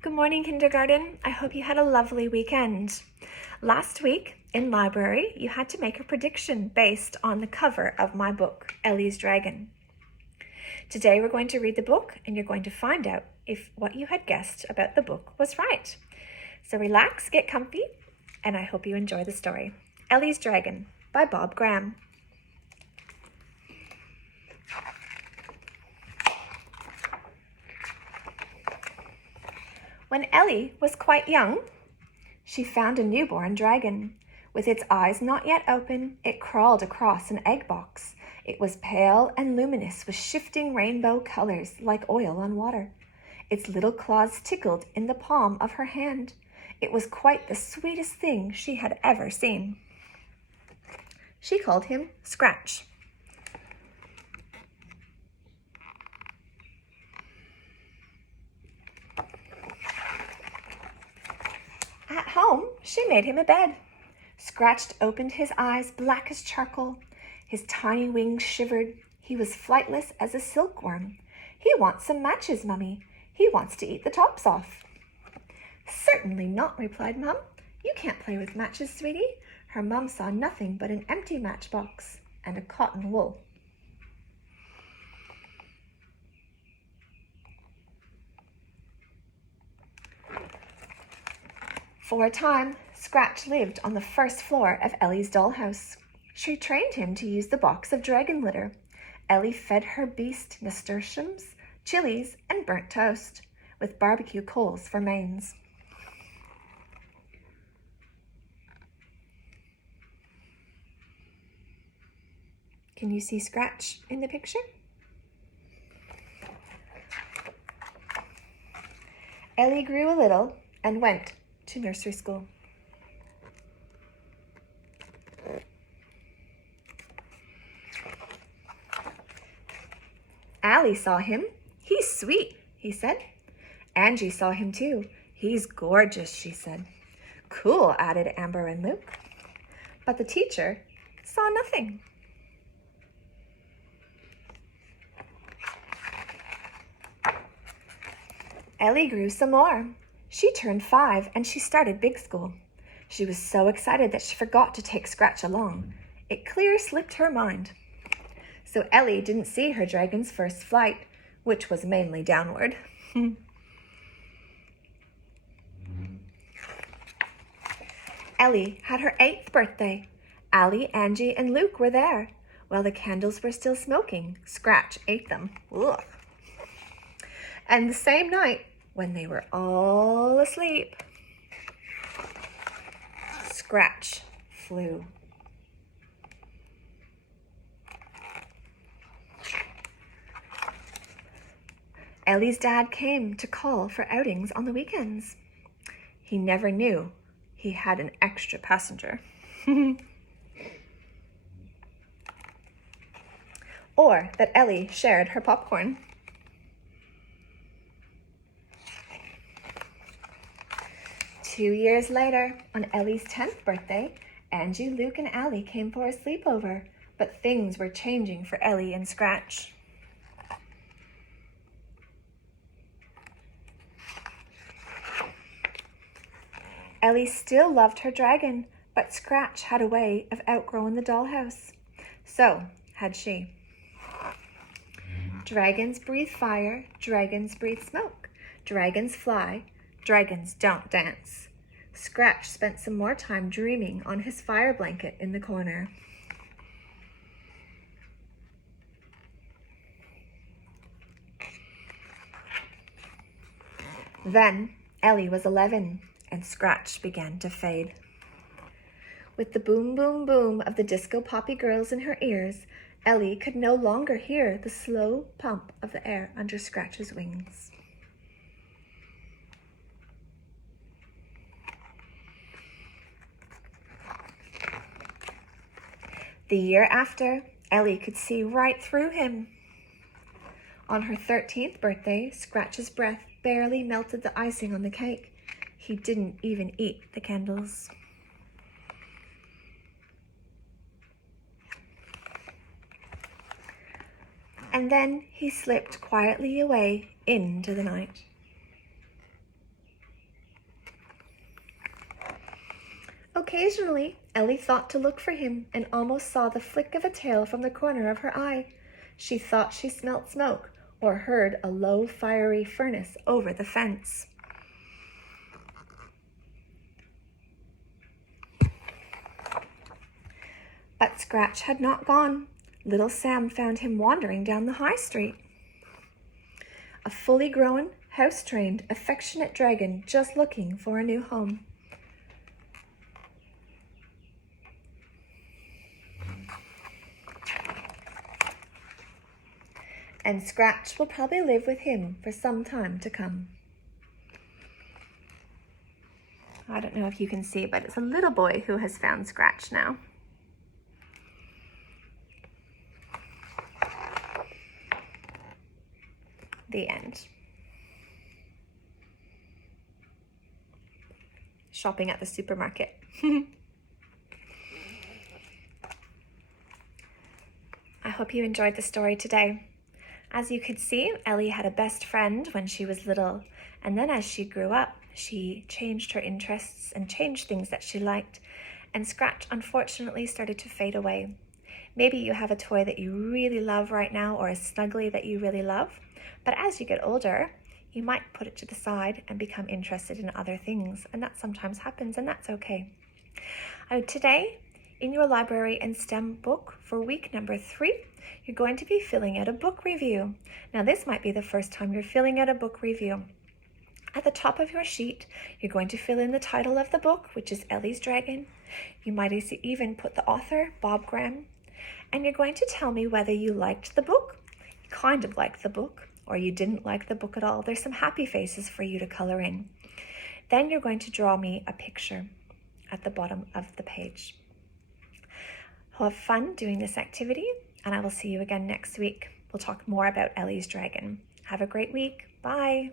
Good morning, kindergarten. I hope you had a lovely weekend. Last week in library, you had to make a prediction based on the cover of my book, Ellie's Dragon. Today we're going to read the book and you're going to find out if what you had guessed about the book was right. So relax, get comfy, and I hope you enjoy the story. Ellie's Dragon by Bob Graham. When Ellie was quite young, she found a newborn dragon. With its eyes not yet open, it crawled across an egg box. It was pale and luminous with shifting rainbow colors like oil on water. Its little claws tickled in the palm of her hand. It was quite the sweetest thing she had ever seen. She called him Scratch. At home, she made him a bed. Scratch opened his eyes black as charcoal. His tiny wings shivered. He was flightless as a silkworm. He wants some matches, Mummy. He wants to eat the tops off. Certainly not, replied Mum. You can't play with matches, sweetie. Her mum saw nothing but an empty matchbox and a cotton wool. For a time, Scratch lived on the first floor of Ellie's dollhouse. She trained him to use the box of dragon litter. Ellie fed her beast nasturtiums, chilies, and burnt toast, with barbecue coals for mains. Can you see Scratch in the picture? Ellie grew a little and went to nursery school. Allie saw him. He's sweet, he said. Angie saw him too. He's gorgeous, she said. Cool, added Amber and Luke. But the teacher saw nothing. Ellie grew some more. She turned 5 and she started big school. She was so excited that she forgot to take Scratch along. It clear slipped her mind. So Ellie didn't see her dragon's first flight, which was mainly downward. Ellie had her 8th birthday. Allie, Angie, and Luke were there. While the candles were still smoking, Scratch ate them. Ugh. And the same night, when they were all asleep, Scratch flew. Ellie's dad came to call for outings on the weekends. He never knew he had an extra passenger. Or that Ellie shared her popcorn. Two years later, on Ellie's 10th birthday, Angie, Luke, and Allie came for a sleepover, but things were changing for Ellie and Scratch. Ellie still loved her dragon, but Scratch had a way of outgrowing the dollhouse. So had she. Dragons breathe fire, dragons breathe smoke. Dragons fly, dragons don't dance. Scratch spent some more time dreaming on his fire blanket in the corner. Then Ellie was 11 and Scratch began to fade. With the boom, boom, boom of the disco poppy girls in her ears, Ellie could no longer hear the slow pump of the air under Scratch's wings. The year after, Ellie could see right through him. On her 13th birthday, Scratch's breath barely melted the icing on the cake. He didn't even eat the candles. And then he slipped quietly away into the night. Occasionally, Ellie thought to look for him and almost saw the flick of a tail from the corner of her eye. She thought she smelt smoke or heard a low, fiery furnace over the fence. But Scratch had not gone. Little Sam found him wandering down the high street. A fully grown, house-trained, affectionate dragon just looking for a new home. And Scratch will probably live with him for some time to come. I don't know if you can see, but it's a little boy who has found Scratch now. The end. Shopping at the supermarket. I hope you enjoyed the story today. As you could see, Ellie had a best friend when she was little, and then as she grew up, she changed her interests and changed things that she liked, and Scratch unfortunately started to fade away. Maybe you have a toy that you really love right now or a snuggly that you really love, but as you get older, you might put it to the side and become interested in other things, and that sometimes happens, and that's okay. Today, in your library and STEM book for week number 3, you're going to be filling out a book review. Now, this might be the first time you're filling out a book review. At the top of your sheet, you're going to fill in the title of the book, which is Ellie's Dragon. You might even put the author, Bob Graham, and you're going to tell me whether you liked the book, kind of liked the book, or you didn't like the book at all. There's some happy faces for you to color in. Then you're going to draw me a picture at the bottom of the page. Have fun doing this activity, and I will see you again next week. We'll talk more about Ellie's Dragon. Have a great week. Bye.